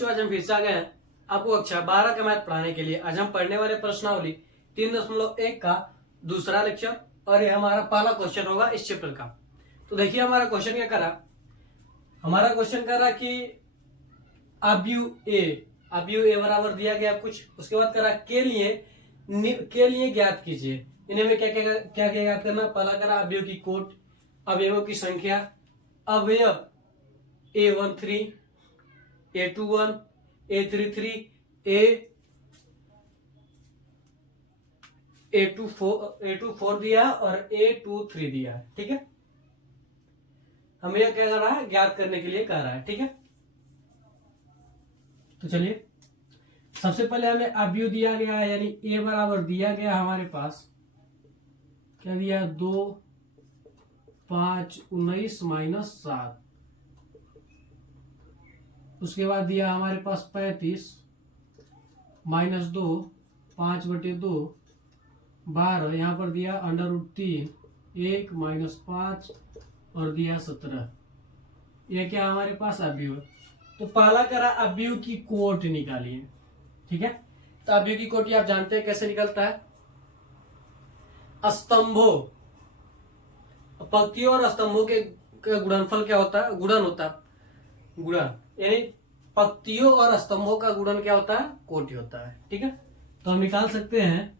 बच्चों, आज हम फिर से आ गए हैं आपको कक्षा 12 का मैथ पढ़ाने के लिए। आज हम पढ़ने वाले प्रश्नावली 3.1 का दूसरा लेक्चर और ये हमारा पहला क्वेश्चन होगा इस चैप्टर का। तो देखिए हमारा क्वेश्चन क्या करा, हमारा क्वेश्चन करा कि अवयव ए बराबर दिया गया कुछ, उसके बाद करा के लिए ज्ञात कीजिए। इन्हें में क्या क्या क्या क्या ज्ञात करना। पहला करा अवयव की कोट, अवयवों की संख्या, अवयव A13, A21, A33, A24 दिया और A23 दिया है। ठीक है, हमें यह क्या कर रहा है, ज्ञात करने के लिए कह रहा है। ठीक है, तो चलिए सबसे पहले हमें अवयव दिया गया है, यानी A बराबर दिया गया हमारे पास, क्या दिया, 2, 5, 19 माइनस 7। उसके बाद दिया हमारे पास 35 माइनस 2, 5/2, 12। यहाँ पर दिया √3, 1 माइनस 5 और दिया 17। यह क्या हमारे पास अवयव। तो पहला करा अवयव की कोट निकालिए। ठीक है, तो अवयव की कोट आप जानते हैं कैसे निकलता है। स्तंभों, पंक्तियों और स्तंभों के गुणनफल क्या होता है, गुणन होता है। गुणन यानी पंक्तियों और स्तंभों का गुणन क्या होता है, कोटि होता है। ठीक है, तो हम निकाल सकते हैं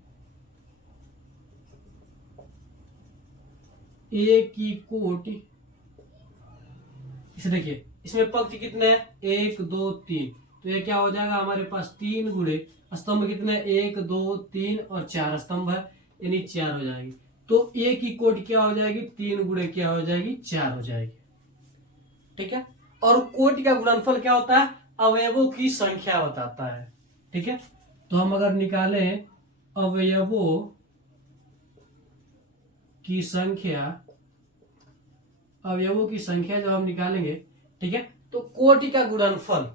ए की कोटि। इसे देखिए, इसमें पंक्ति कितने हैं, 1, 2, 3। तो ये क्या हो जाएगा हमारे पास 3 गुणे स्तंभ कितने, 1, 2, 3 और 4 स्तंभ है, यानी 4 हो जाएगी। तो ए की कोटि क्या हो जाएगी, 3 गुणे क्या हो जाएगी, 4 हो जाएगी। ठीक है, और कोटि का गुणनफल क्या होता है, अवयवों की संख्या बताता है। ठीक है, तो हम अगर निकालें अवयवों की संख्या, अवयवों की संख्या जब हम निकालेंगे, ठीक है, तो कोटि का गुणनफल,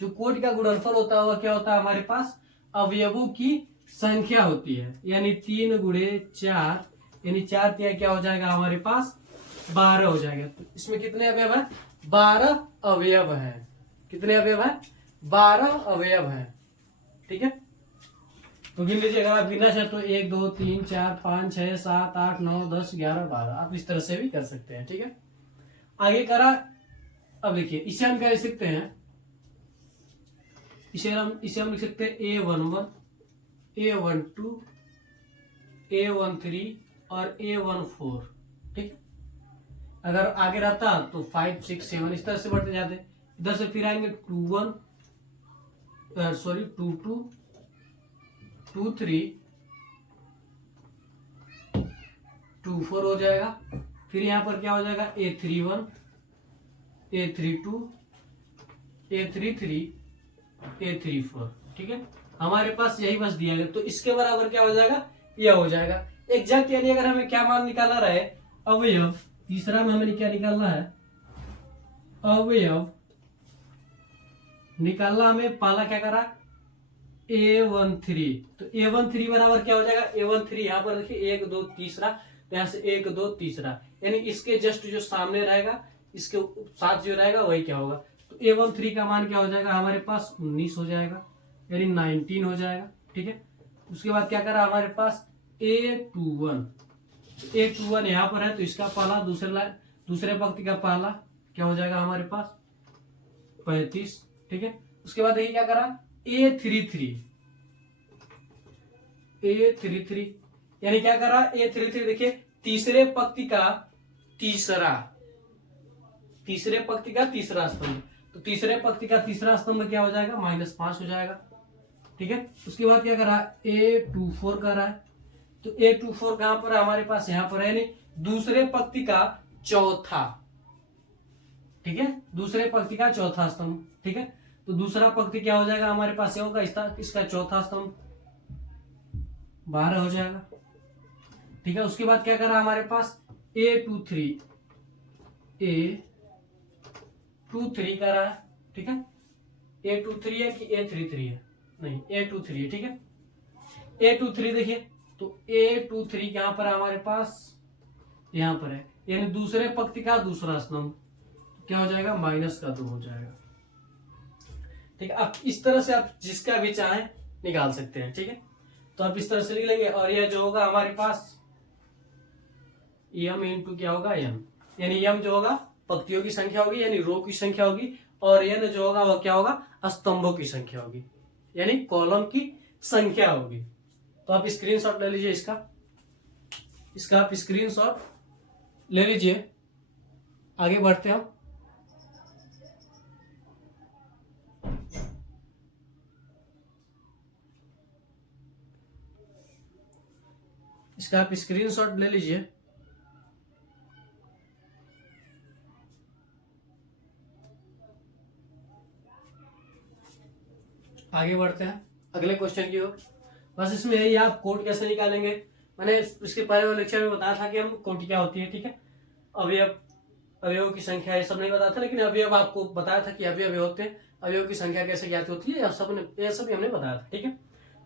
जो कोटि का गुणनफल होता है वह क्या होता है हमारे पास, अवयवों की संख्या होती है, यानी 3 गुणे 4, यानी 4 तिया क्या हो जाएगा हमारे पास, 12 हो जाएगा। तो इसमें कितने अवयव है, 12 अवयव है। कितने अवयव है, 12 अवयव है। ठीक है, तो गिन लीजिए, अगर आप गिनना चाहे तो 1, 2, 3, 4, 5, 6, 7, 8, 9, 10, 11, 12। आप इस तरह से भी कर सकते हैं। ठीक है, आगे करा। अब देखिए इसे हम क्या लिख सकते हैं, इसे हम लिख सकते हैं A11, A12, A13 और A14। ठीक है, अगर आगे रहता तो 5, 6, 7 इस तरह से बढ़ते जाते। इधर से फिर आएंगे 21, 22, 23, 24 हो जाएगा। फिर यहाँ पर क्या हो जाएगा, A31, A32, A33, A34। ठीक है, हमारे पास यही बस दिया गया। तो इसके बराबर क्या हो जाएगा, यह हो जाएगा एग्जैक्ट। यानी अगर हमें क्या मान निकालना रहे, अवयव, तीसरा में हमें क्या निकालना है, अवयव निकालना, हमें पहला क्या करा, A13। तो A13 बराबर क्या हो जाएगा, A13 यहाँ पर देखिए 1, 2, तीसरा, तो यहाँ से 1, 2, तीसरा, यानी इसके जस्ट जो सामने रहेगा, इसके साथ जो रहेगा वही क्या होगा। तो A13 का मान क्या हो जाएगा हमारे पास, 19 हो जाएगा, यानी 19 हो जाएगा। ठीक है, उसके बाद क्या करा हमारे पास, A21। A21 यहाँ पर है तो इसका पहला, दूसरे पंक्ति का पहला क्या हो जाएगा हमारे पास, 35। ठीक है, उसके बाद देखिए क्या करा, A33, यानी क्या करा, A33 देखिए तीसरे पंक्ति का तीसरा स्तंभ। तो तीसरे पंक्ति का तीसरा स्तंभ क्या हो जाएगा, -5 हो जाएगा। ठीक है, उसके बाद क्या करा, A24 करा है। तो A24 कहां पर है हमारे पास, यहां पर है, यानी दूसरे पंक्ति का चौथा। ठीक है, दूसरे पंक्ति का चौथा स्तंभ। ठीक है, तो दूसरा पंक्ति क्या हो जाएगा हमारे पास, ये होगा इसका चौथा स्तंभ, 12 हो जाएगा। ठीक है, उसके बाद क्या करा हमारे पास, A23 करा है। ठीक है, A23 है कि A33 है, नहीं A23 है। ठीक है, A23 देखिए, तो A23 यहाँ पर हमारे पास, यहाँ पर है, यानी दूसरे पंक्ति का दूसरा स्तंभ, क्या हो जाएगा, -2 हो जाएगा। ठीक है। आप इस तरह से आप जिसका भी चाहें निकाल सकते हैं, ठीक है। तो आप इस तरह से लिख लेंगे और यह जो होगा हमारे पास यम इंटू क्या होगा यम, यानी यम जो होगा पंक्तियों की संख्या होगी यानी रो की संख्या होगी, और एन जो होगा वह क्या होगा स्तंभों की संख्या होगी यानी कॉलम की संख्या होगी। तो आप स्क्रीनशॉट ले लीजिए इसका आप स्क्रीनशॉट ले लीजिए। आगे बढ़ते हैं हम। इसका आप स्क्रीनशॉट ले लीजिए। आगे बढ़ते हैं अगले क्वेश्चन की ओर। बस इसमें यही आप कोड कैसे निकालेंगे, मैंने इसके पहले वाले लेक्चर में बताया था कि हम कोड क्या होती है, ठीक है। अवयव की संख्या ये सब नहीं बताया था, लेकिन अवयव आपको बताया था कि अवयव होते हैं, अवयव की संख्या कैसे ज्ञात होती है, ये सब हमने बताया था, ठीक है।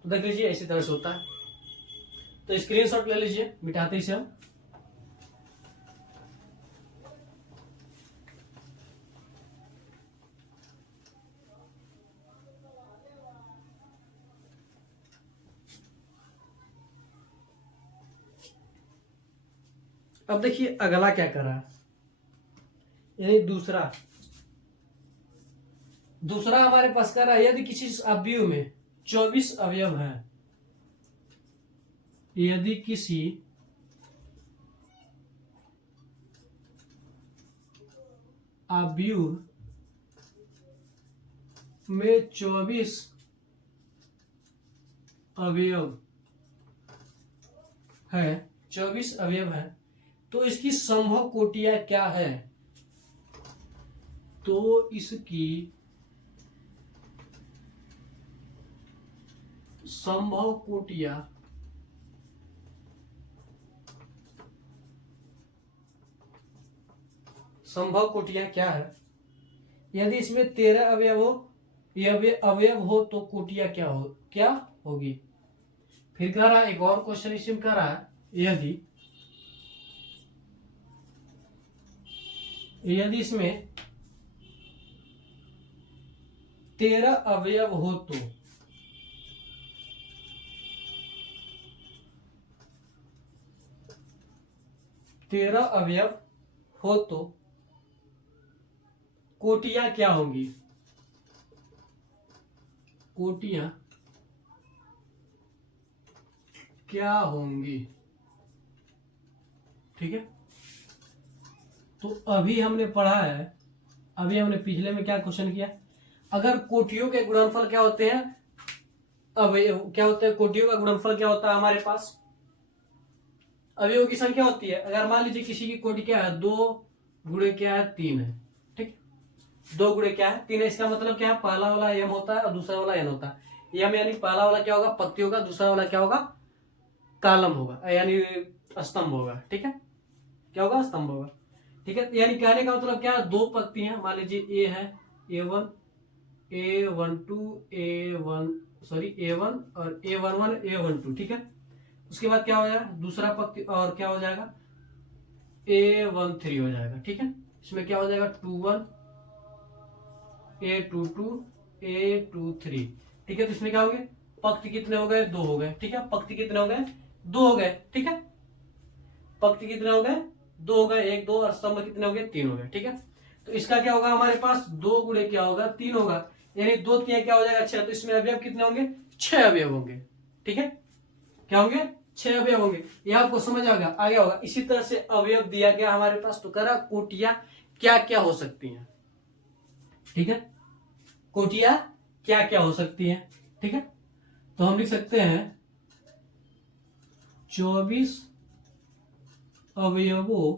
तो देख लीजिए इसी तरह से होता है। तो स्क्रीनशॉट ले लीजिए, मिटाते इसे हम। अब देखिए अगला क्या कर रहा है, यानी दूसरा हमारे पास कर रहा है, यदि किसी अवयव में 24 अवयव है, यदि किसी अवयव में 24 अवयव है, 24 अवयव है, तो इसकी संभव कोटियां क्या है। तो इसकी संभव कोटियां क्या है। यदि इसमें 13 अवयव हो तो कोटियां क्या होगी। फिर कह रहा है, एक और क्वेश्चन इसमें कह रहा है, यदि इसमें 13 अवयव हो तो 13 अवयव हो तो कोटियां क्या होंगी। कोटियां क्या होंगी, ठीक है। तो अभी हमने पढ़ा है, अभी हमने पिछले में क्या क्वेश्चन किया, अगर कोटियों के गुणनफल क्या होते हैं, अवयव क्या होते हैं, कोटियों का गुणनफल क्या होता है, हमारे पास अवयवों की संख्या होती है। अगर मान लीजिए किसी की कोटि क्या है, 2 गुणे क्या है 3 है, ठीक, 2 गुणे क्या है 3 है। इसका मतलब क्या है, पहला वाला एम होता है और दूसरा वाला एन होता है। एम यानी पहला वाला क्या होगा पंक्ति होगा, दूसरा वाला क्या होगा कॉलम होगा यानी स्तंभ होगा, ठीक है। क्या होगा स्तंभ होगा, ठीक है। यानी कहने का मतलब क्या है, 2 पंक्तियां मान लीजिए ए है, A1 A12 A1 और A11 A12, ठीक है। उसके बाद क्या हो जाएगा दूसरा पंक्ति और क्या हो जाएगा A13 हो जाएगा, ठीक है। इसमें क्या हो जाएगा 21 A22 A23, ठीक है। तो इसमें क्या हो गए पंक्ति कितने हो गए 2 हो गए, ठीक है। पंक्ति कितने हो गए 2 हो गए, ठीक है। पंक्ति कितने हो गए 2 हो गए, 1 2, और स्तंभ कितने हो गए 3 हो गए, ठीक है। तो इसका क्या होगा हमारे पास 2 गुणे क्या होगा 3 होगा, यानी 2 3 क्या हो जाएगा 6। तो इसमें अवयव कितने होंगे 6 अवयव होंगे, ठीक है। क्या होंगे 6 अवयव होंगे, यह आपको समझ आ गया होगा। इसी तरह से अवयव दिया गया हमारे पास, तो करा कोटियां क्या क्या हो सकती हैं, ठीक है। कोटियां क्या क्या हो सकती हैं, ठीक है। तो हम लिख सकते हैं 24 अवयवों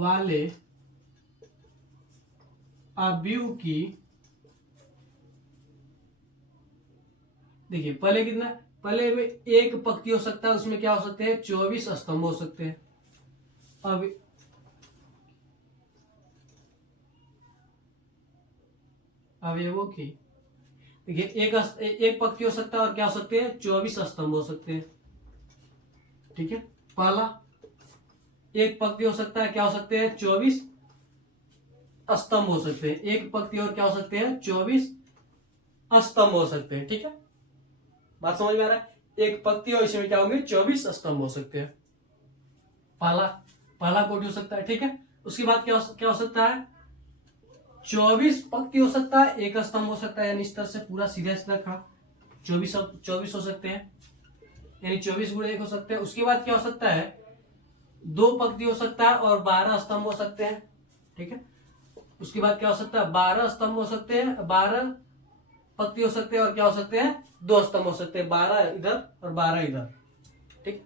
वाले अवयव की, देखिए पहले कितना, पहले में एक पंक्ति हो सकता है, उसमें क्या हो सकते हैं 24 स्तंभ हो सकते हैं। अब अवयवों की देखिए एक पंक्ति हो सकता है और क्या हो सकते हैं 24 स्तंभ हो सकते हैं, ठीक है। पहला एक पंक्ति हो सकता है, क्या हो सकते हैं 24 स्तंभ हो सकते हैं। एक पंक्ति और क्या हो सकते हैं? 24 स्तंभ हो सकते हैं। ठीक है, बात समझ में आ रहा है? एक पंक्ति और इसमें क्या होंगे? 24 स्तंभ हो सकते हैं। पहला पहला कोटि हो सकता है। ठीक है, उसके बाद क्या हो सकता है? 24 पंक्ति हो सकता है, एक स्तंभ हो सकता है, यानी इस तरह से पूरा सीधा सीधा खड़ा 24 हो सकते हैं, यानी 24 गुणे 1 हो सकते हैं। उसके बाद क्या हो सकता है? 2 पंक्ति हो सकता है और 12 स्तंभ हो सकते हैं। ठीक है, उसके बाद क्या हो सकता है? 12 स्तंभ हो सकते हैं, 12 पंक्ति हो सकते हैं और क्या हो सकते हैं? 2 स्तंभ हो सकते हैं, 12 इधर और 12 इधर। ठीक,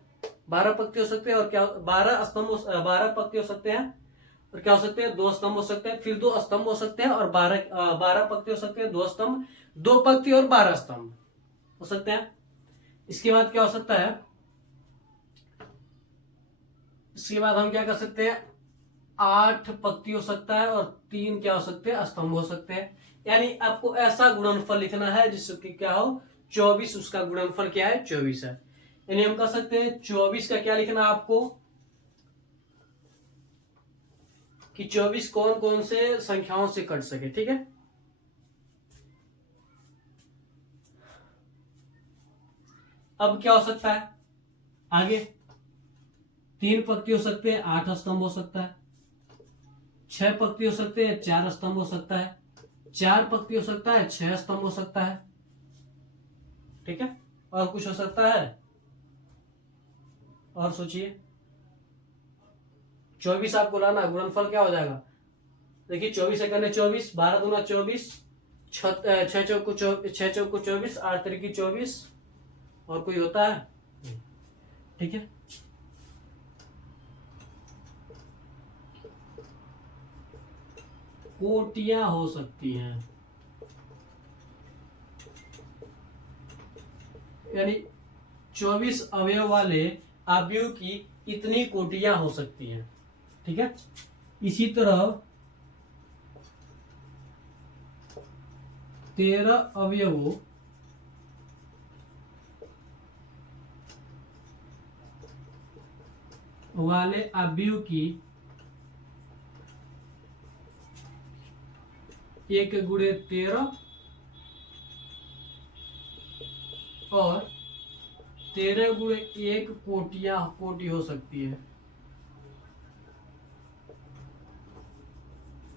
12 पंक्ति हो सकते हैं और क्या 12 स्तंभ 12 पंक्ति हो सकते हैं और क्या हो सकते हैं? 2 स्तंभ हो सकते हैं, फिर 2 स्तंभ हो सकते हैं और 12 पंक्ति हो सकते हैं, 2 स्तंभ, 2 पंक्ति और 12 स्तंभ हो सकते हैं। इसके बाद क्या हो सकता है? इसके बाद हम क्या कर सकते हैं? 8 पंक्ति हो सकता है और 3 क्या हो सकते हैं? स्तंभ हो सकते हैं। यानी आपको ऐसा गुणनफल लिखना है जिससे क्या हो? 24, उसका गुणनफल क्या है? 24 है। यानी हम कह सकते हैं 24 का क्या लिखना है आपको कि 24 कौन कौन से संख्याओं से कट सके। ठीक है, अब क्या हो सकता है आगे? 3 पंक्ति हो सकते हैं, 8 स्तंभ हो सकता है। 6 पंक्ति हो सकते हैं, 4 स्तंभ हो सकता है। 4 पंक्ति हो सकता है, 6 स्तंभ हो सकता है। ठीक है, और कुछ हो सकता है? और सोचिए। 24 आपको लाना, गुणनफल क्या हो जाएगा? देखिए 24 से करने 24, 12 दूना 24, 6 चौको 24, 8 तरीकी 24, और कोई होता है? ठीक है, कोटियां हो सकती हैं, यानी 24 अवयव वाले अवयव की इतनी कोटियां हो सकती हैं। ठीक है, इसी तरह 13 अवयवों वाले अवयव की 1 गुणे 13 और 13 गुणे 1 कोटि हो सकती है,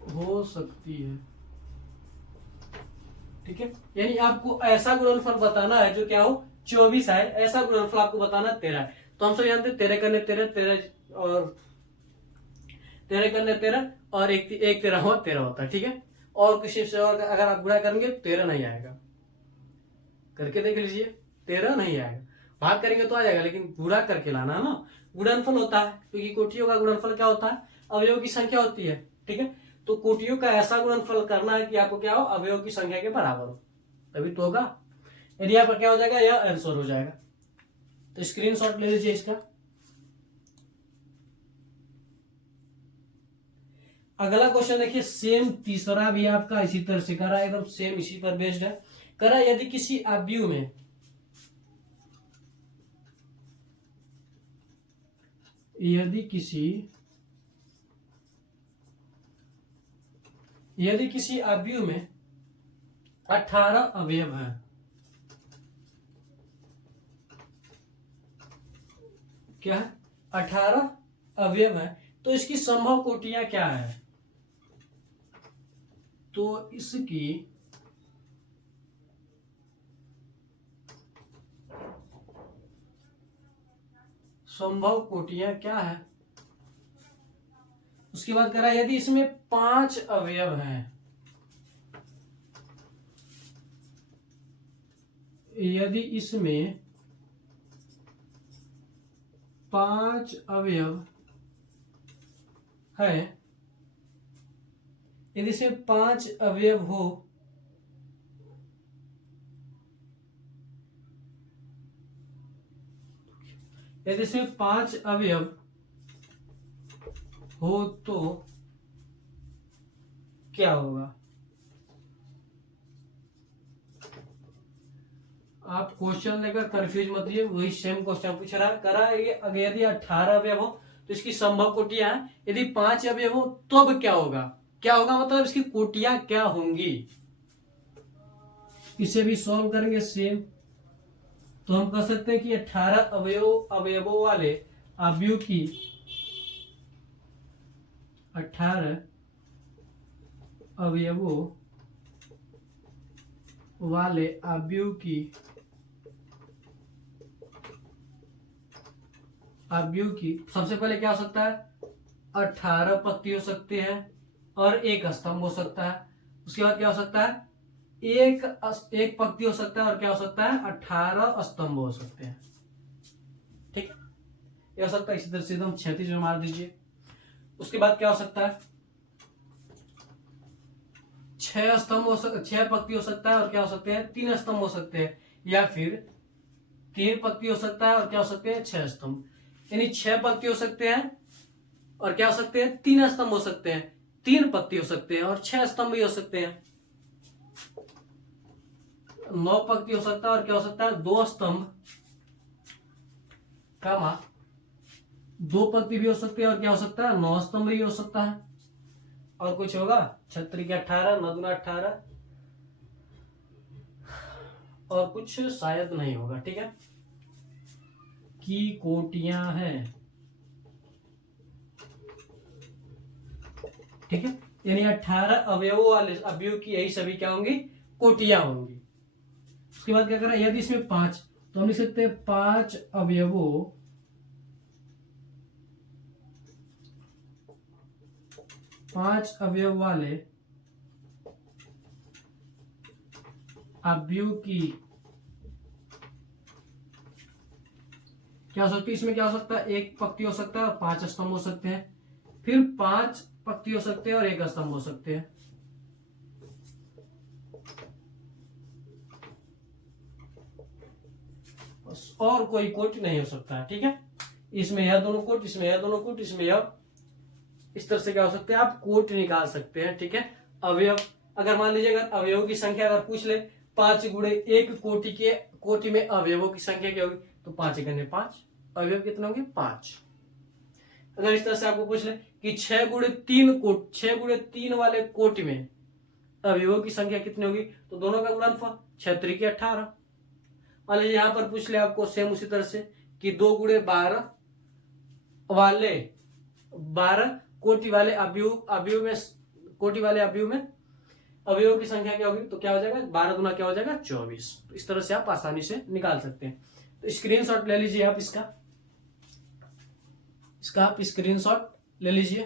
हो सकती है। ठीक है, यानी आपको ऐसा गुणनफल बताना है जो क्या हो? 24 है, ऐसा गुणनफल आपको बताना 13 है। तो हम सब जानते हैं 13 करने 13, 13 और 13 करने 13 और एक 13 हो 13 होता है। ठीक है, और किसी से और अगर आप गुणा करेंगे 13 नहीं आएगा, करके देख लीजिए 13 नहीं आएगा। भाग करेंगे तो आ जाएगा, लेकिन गुणा करके लाना है ना। गुणनफल होता है, क्योंकि कोटियों का गुणनफल क्या होता है? अवयव की संख्या होती है। ठीक है, तो कोटियों का ऐसा गुणनफल करना है कि आपको क्या हो? अवयव की संख्या के बराबर हो, तभी तो होगा। यदि यहाँ पर क्या हो जाएगा? यह आंसर हो जाएगा। तो स्क्रीनशॉट ले लीजिए इसका। अगला क्वेश्चन देखिए, सेम तीसरा भी आपका इसी तरह से करा, एकदम सेम इसी पर बेस्ड है। करा यदि किसी अवयव में यदि किसी अवयव में 18 अवयव हैं, क्या है? 18 अवयव है, तो इसकी संभव कोटियां क्या है? तो इसकी संभव कोटियां क्या है? उसके बाद करा यदि इसमें 5 अवयव हैं, यदि इसमें 5 अवयव है, यदि इसमें 5 अवयव हो यदि इसमें 5 अवयव हो तो क्या होगा? आप क्वेश्चन लेकर कंफ्यूज मत होइए, वही सेम क्वेश्चन पूछ रहा है। करा यदि 18 अवयव हो तो इसकी संभव कोटियां हैं, यदि 5 अवयव हो तब क्या होगा? क्या होगा, मतलब इसकी कोटियां क्या होंगी। इसे भी सॉल्व करेंगे सेम। तो हम कह सकते हैं कि 18 अवयवों वाले अवयव की 18 अवयवों वाले अवयव की सबसे पहले क्या हो सकता है, 18 पत्ती हो सकते हैं और एक स्तंभ हो सकता है। उसके बाद क्या हो सकता है, एक पत्ती हो सकता है और क्या हो सकता है, 18 स्तंभ हो सकते हैं। ठीक, ये हो सकता है। इसी तरह से एकदम क्षैतिज में मार दीजिए। उसके बाद क्या हो सकता है, 6 स्तंभ हो सकते, 6 पत्ती हो सकता है और क्या हो सकते हैं, 3 स्तंभ हो सकते हैं, या फिर 3 पत्ती हो सकता है और क्या हो सकते हैं, 6 स्तंभ। यानी 6 पत्ती हो सकते हैं और क्या हो सकते हैं, 3 स्तंभ हो सकते हैं, 3 पत्ती हो सकते हैं और 6 स्तंभ भी हो सकते हैं। 9 पत्ती हो सकता है और क्या हो सकता है, 2 स्तंभ कामा 2 पत्ती भी हो सकती है और क्या हो सकता है, 9 स्तंभ भी हो सकता है। और कुछ होगा, 6 × 18 9 × 18 और कुछ शायद नहीं होगा। ठीक है, की कोटियां हैं। ठीक है, यानी 18 अवयवों वाले अवयव की यही सभी क्या होंगी, कोटियां होंगी। उसके बाद क्या करें, यदि इसमें 5, तो हम लिख सकते हैं 5 अवयवों वाले अवयव की क्या हो सकती है, इसमें क्या हो सकता है, एक पत्ती हो सकता है और 5 स्तंभ हो सकते हैं, फिर 5 पत्ती हो सकते हैं और एक स्तंभ हो सकते हैं। और कोई कोट नहीं हो सकता है। ठीक है, इसमें यह दोनों कोट, इसमें यह दोनों कोट, इसमें यह, इस तरह से क्या हो सकते हैं, आप कोट निकाल सकते हैं। ठीक है, अवयव अगर मान लीजिए अगर अवयवों की संख्या अगर पूछ ले, 5 गुणे 1 कोटि में अवयवों की संख्या क्या होगी, तो 5 × 5 अवयव कितने होंगे, 5। अगर इस तरह से आपको पूछ ले कि 6 × 3 वाले कोटि में अवयवों की संख्या कितनी होगी, तो दोनों का गुणनफल 6 × 3 = 18। मान लीजिए यहां पर पूछ ले आपको सेम उसी तरह से कि 2 × 12 वाले 12 कोटि वाले अवयव में अवयवों की संख्या क्या होगी, तो क्या हो जाएगा, 12 गुना क्या हो जाएगा, 24। तो इस तरह से आप आसानी से निकाल सकते हैं। तो स्क्रीनशॉट ले लीजिए आप इसका आप स्क्रीनशॉट ले लीजिए।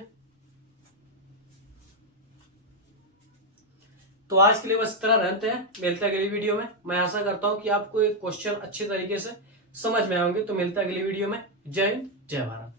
तो आज के लिए बस इस तरह रहते हैं, मिलते हैं अगली वीडियो में। मैं आशा करता हूं कि आपको एक क्वेश्चन अच्छी तरीके से समझ में आएंगे। तो मिलते हैं अगली वीडियो में। जय हिंद, जय भारत।